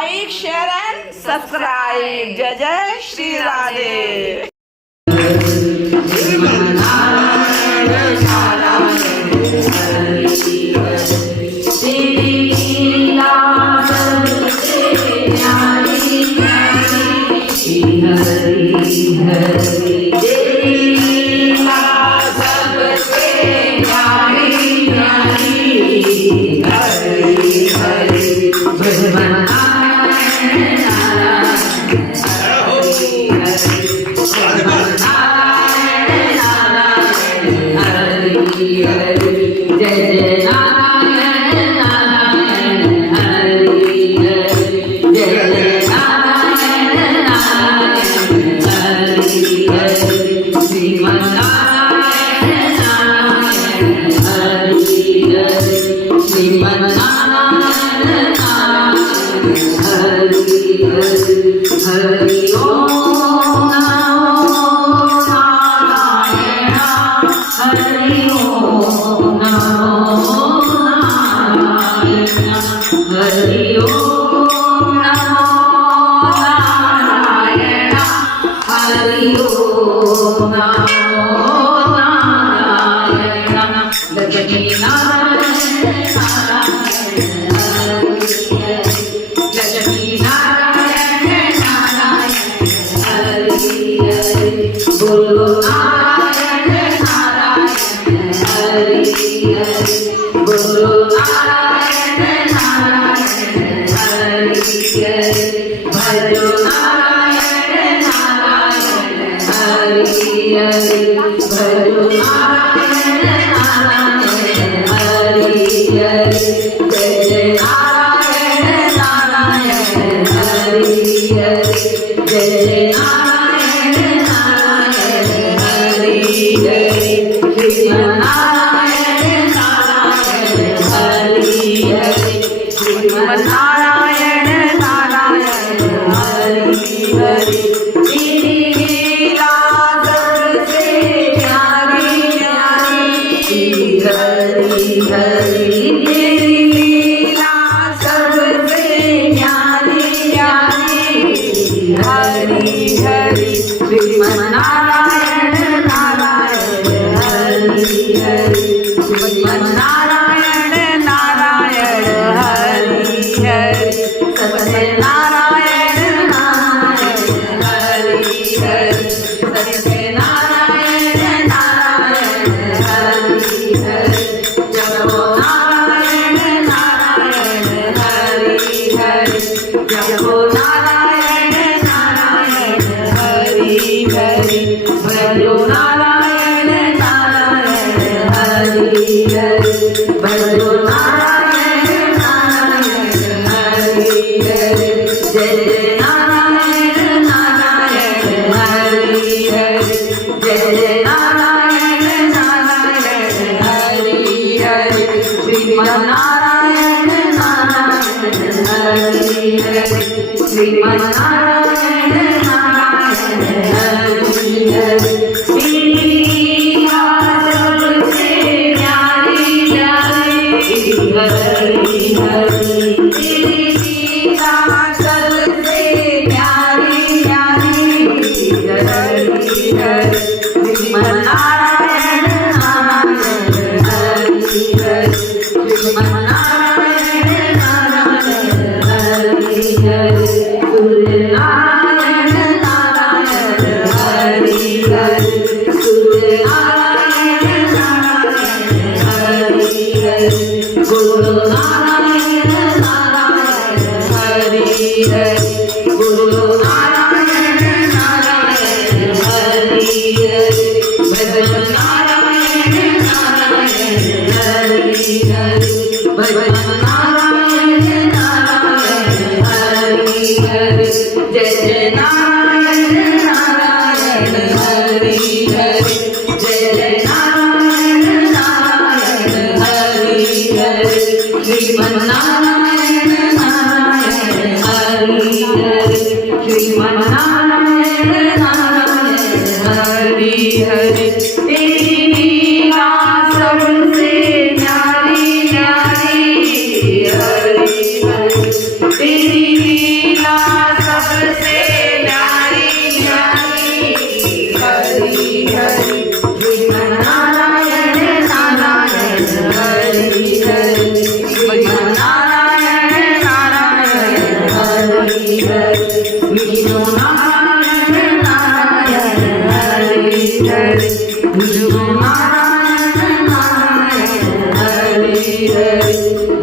Like share and subscribe. जय जय श्री राधे.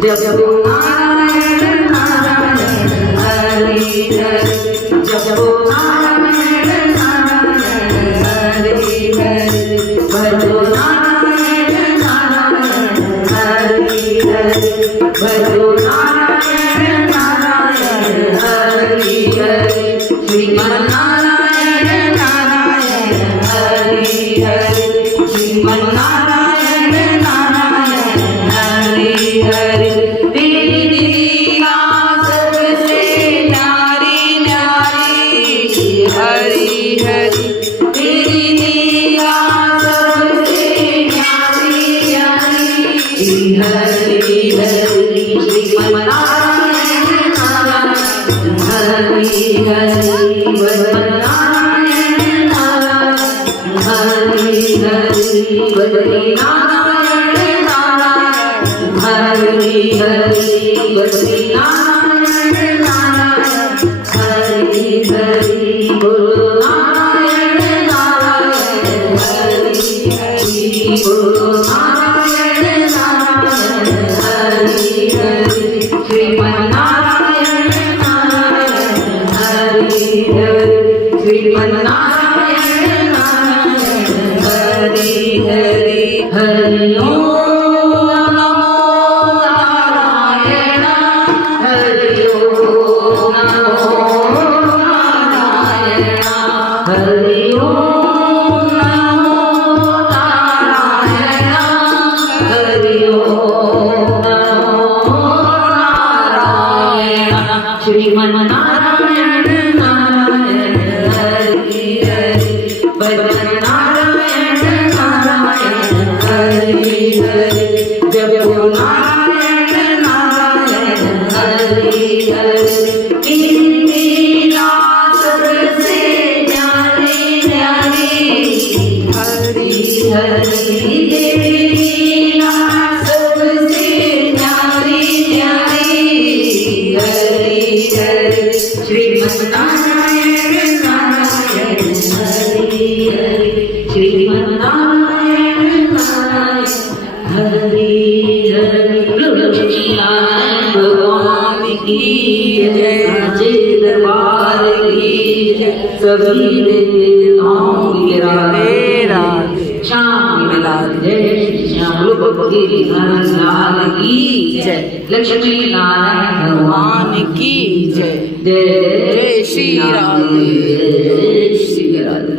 जपो नारायण नारायण हरि हरि जपो नारायण नारायण हरि हरि भजो नारायण नारायण हरि हरि भजो नारायण नारायण हरि हरि श्रीमन्नारायण नारायण हरि हरि श्रीमन्नारायण नारायण हरि हरि तेरी लीला सबसे न्यारी न्यारी हरि हरि तेरी लीला सबसे न्यारी न्यारी हरि हरि श्रीमन्नारायण नारायण हरि हरि नारायण नारायण हरि हरि बद्री नारायण नारायण हरि हरि बद्री नारायण नारायण हरि हरि गुरु नारायण नारायण हरि हरि गुरु नारायण नारायण हरि हरि श्रीमन्नारायण नारायण हरि हरि श्रीमन्नारायण नारायण हरि हरि हरि ओम नमो नारायण हरि ओम नमो नारायण हरि ओम नमो नारायण हरि ओम नमो नारायण श्रीमन्नारायण नारायण हरि हरि भजन नारायण नारायण हरि हरि जपो नारायण नारायण हरि हरि तेरी लीला सबसे न्यारी न्यारी हरि हरि तेरी लीला सबसे न्यारी न्यारी हरि हरि श्रीमन्नारायण नारायण हरि हरि श्रीमन्नारायण नारायण हरि हरि भगवान की जय सच्चे दरबार की जय सभी देवताओं की राधे राधे श्याम मिला जय श्याम गिरिधर लाल की जय लक्ष्मी नारायण भगवान की जय जय श्री राधे जय श्री राधे।